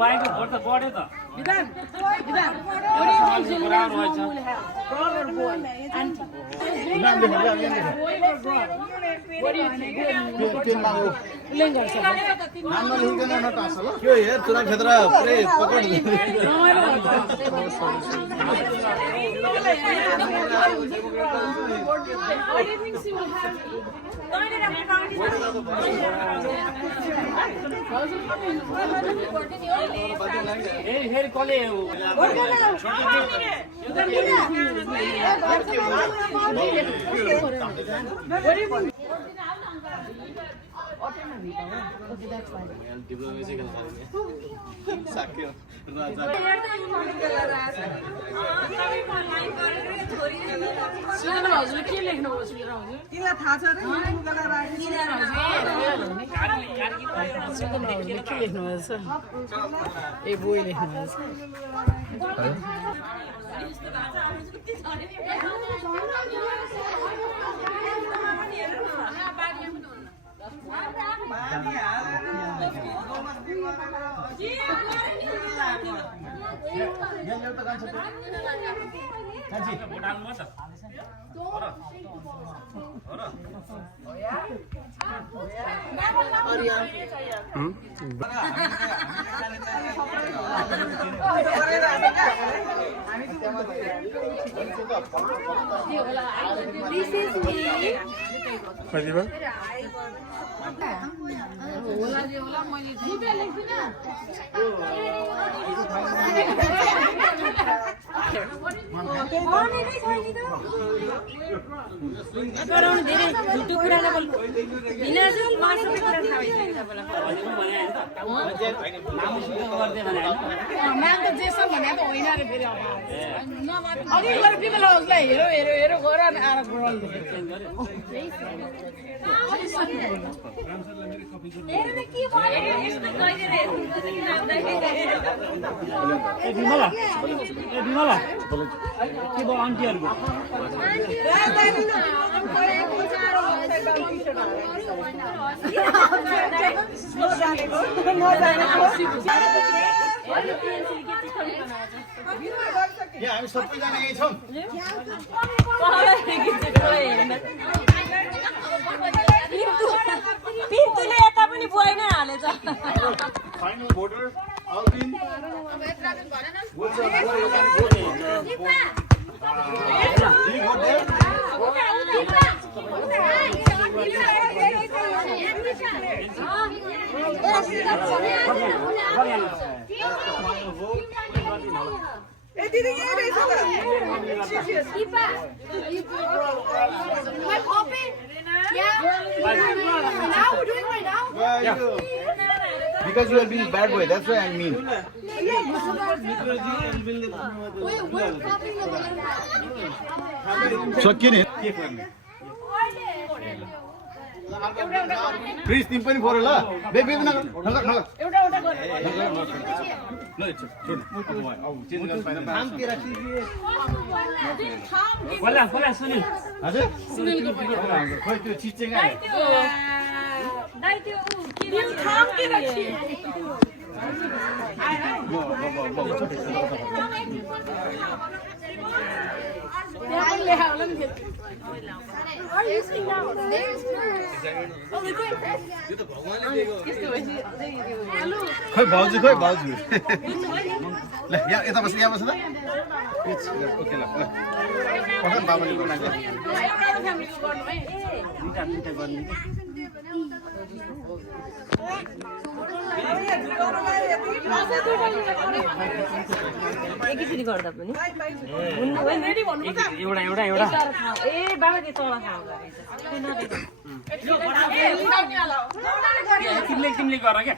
वाइको भोट त बढ्यो त विधान विधान त्यो हेर चुनाव क्षेत्र पुरै पकड फेरि कसले हजुर के लेख्नुभयो तिमीलाई थाहा छ र के लेख्नुभएछ ए बोई लेख्नुभएछ झुटो कुरा हेरो हेरो हेरो गर के भयो आन्टीहरूको हामी सबैजना यही छौँ पिन्तुले यता पनि बुहाइन हालेछ फाइनल भोटर अल्बिन Because you are being bad boy, that's why I mean. सक्यो नि प्लिज तिमी पनि फोर ल बेबी नगर नगर नगर एउटा एउटा गर्नु ल छोड अब चेन्ज गर्न पाइन नाम के राखिदिए बोला बोला सुनिल हजुर सुनिलको खोइ त्यो चीज चाहिँ गाए दाइ त्यो के थाम के राखि खोइ भाउजू खोइ भाउजू ल यता बस यहाँ बस त ओके ल पठान बाबाले बनाएको दुईटा गर्ने एकैचोटि गर्दा पनि एउटा एउटा एउटा ए बाबा के तल खाऊ तिमीले गर क्या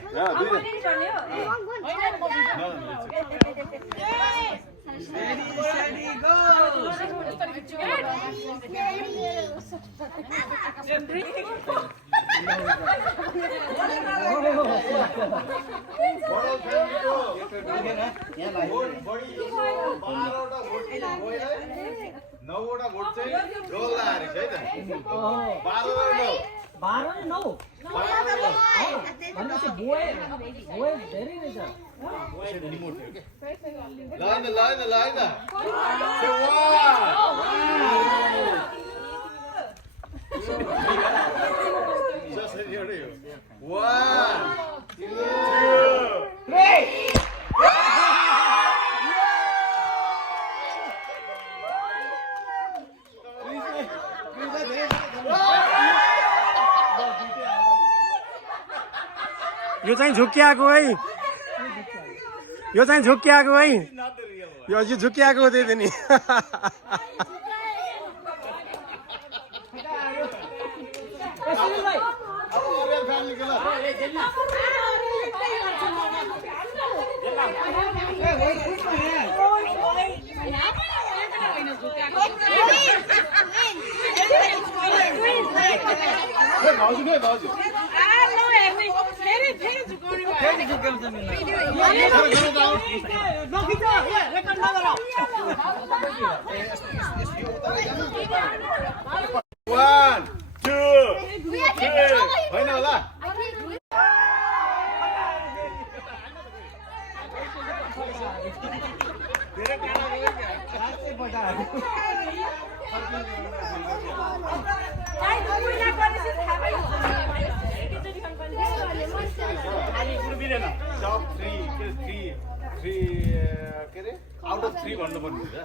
नौवटा भोट चाहिँ रोल्दा हारेको है त 12 12 9 भनेपछि बोय धेरै रहेछ line Just here to you. 1, 2, 3. यो चाहिँ झुक्किएको है यो चाहिँ झुक्किएको है यो अझै झुक्किएको त्यही नि One, two, three. होइन होला टप 3 के अरे आउट अफ 3 भन्नुपर्ने हुन्छ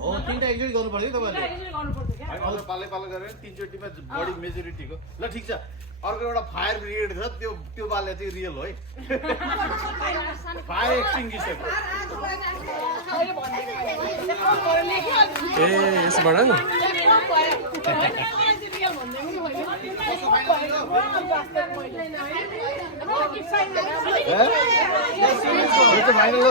हो तीनटा एक्जिट गर्नुपर्छ है तपाईहरुले होइन अझ पालै गरेर तीनचोटीमा बडी मेजोरिटीको ल ठीक छ अर्को एउटा फायर ब्रिगेड छ त्यो बाले चाहिँ रियल हो है फायर एक्सटिङ्गिसर ए यसबाट नि फाइनल हो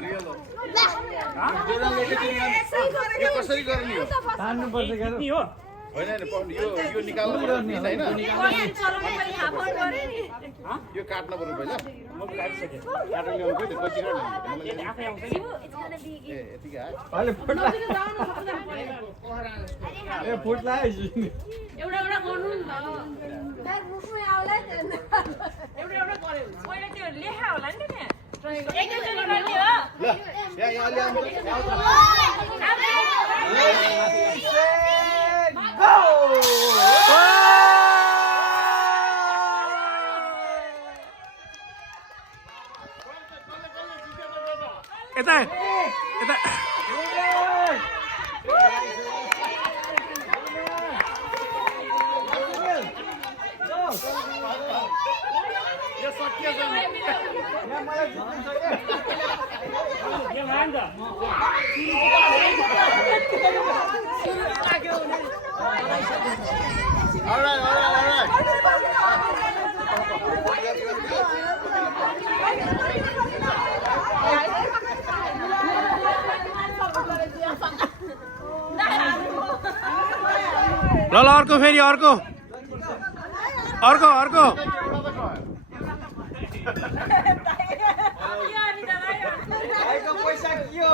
रियल हो कसरी गर्ने हो तान्नुपर्छ के हो होइन यो निकाल्नु पर्छ हैन यो काट्नु पर्यो पहिला म काटिसके काट्नु ल्याउनु खोइ पछि काट्नु आफै आउँछ नि ए यतिकै आ अहिले फुट्ला ए फुट्ला एउटा गर्नु नि त मुखमै आउला नि एउटा गर्यो मैले त्यो लेखा होला नि त एकैचोटी गर्ने हो ल यहाँ अलि आउनु यता यो सकियो के भयो नि त alright ल अर्को फेरि अर्को पैसा कियो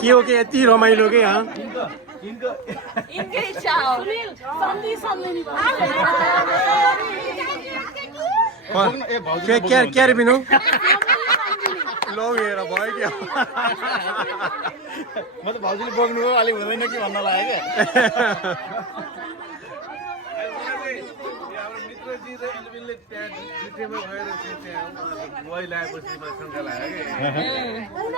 के हो कि यति रमाइलो के यहाँ इनकै इच्छा हो सन्धि सम्झिनी क्या रे बिनु लो हेर भयो क्या म त भाउजूले बोक्नु अलिक हुँदैन कि भन्न लाग्यो क्या मित्रजी र एलबिनले त्यहाँ जितेमा गएर चाहिँ त्यहाँ गइलाएपछि शङ्का लाग्यो कि